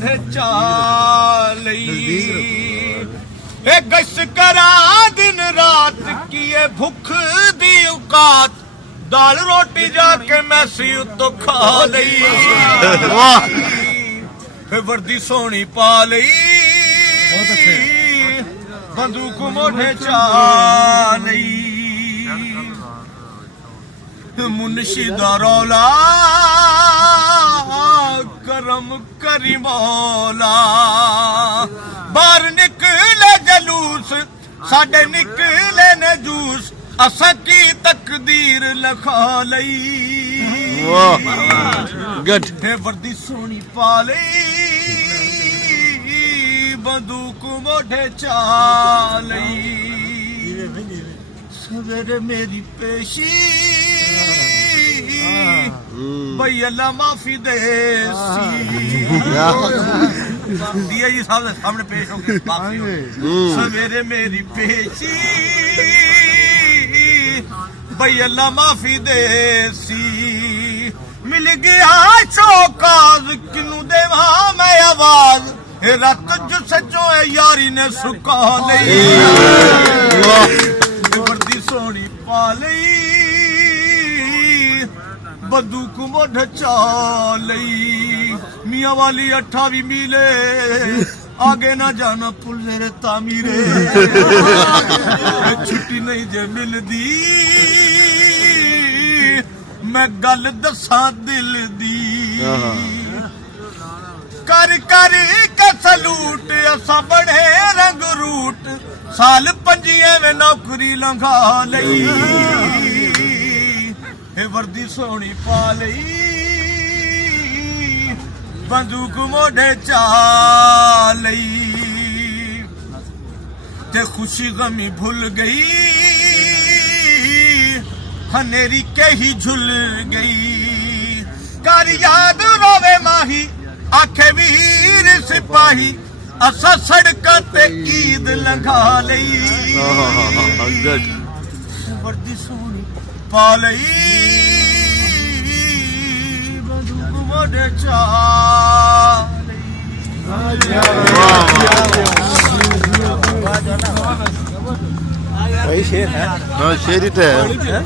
ਮੋਢੇ ਚਾਲੀ ਇਹ ਗਸ਼ ਕਰਾ ਦਿਨ ਰਾਤ ਕੀਏ ਭੁੱਖ ਦੀ ਔਕਾਤ ਦਾਲ ਰੋਟੀ ਜਾ ਕੇ ਮੈਸੀ ਉਤੋਂ ਖਾ ਲਈ ਵਾਹ ਫੇ ਵਰਦੀ ਸੋਹਣੀ ਪਾ ਲਈ ਬੰਦੂਕ ਮੋਢੇ ਚਾ ਲਈ ਮੁਨਸ਼ੀ ਦਾ ਰੌਲਾ ਕਰਮ ਕਰੀ ਮੌਲਾ ਬਾਹਰ ਨਿਕਲੇ ਜਲੂਸ ਸਾਡੇ ਨਿਕਲੇ ਨੇ ਜੂਸ ਅਸਾਂ ਕੀ ਤਕਦੀਰ ਲਿਖਾ ਲਈ ਵਾਹ ਗੁੱਡ ਤੇ ਵਰਦੀ ਸੋਹਣੀ ਪਾ ਲਈ ਬੰਦੂਕ ਮੋਢੇ ਚਾ ਲਈ ਸਵੇਰੇ ਮੇਰੀ ਪੇਸ਼ੀ ਬਈ ਅੱਲਾ ਮਾਫੀ ਦੇ दिया जी सामने पेश हो गए सवेरे मेरी पेशी बई अल्लाह माफी दे सी मिल गया चौकाज किनू देवा मैं आवाज रत जो सचो है यारी ने सुका लई वर्दी सोनी पा लई बंदूक मोढ चा लई मियाँ वाली 28 मीले आगे ना जाना पुल मेरे तामीरे छुट्टी नहीं जे मिलदी मैं गल दसा दिल दी कर कर के सलूट असा बड़े रंग रूट साल 5 में नौकरी लंघा लई वर्दी सोहनी पा लई बंदूक मोढे चा लई ते खुशी गमी भूल गई हनेरी के ही झुल गई कर याद रोवे माही आखे वीर सिपाही असा सड़क ते ईद लंघा लई वर्दी सोहनी पा लई बंदूक मोढे चा भाई शेर है हाँ शेर ही तो है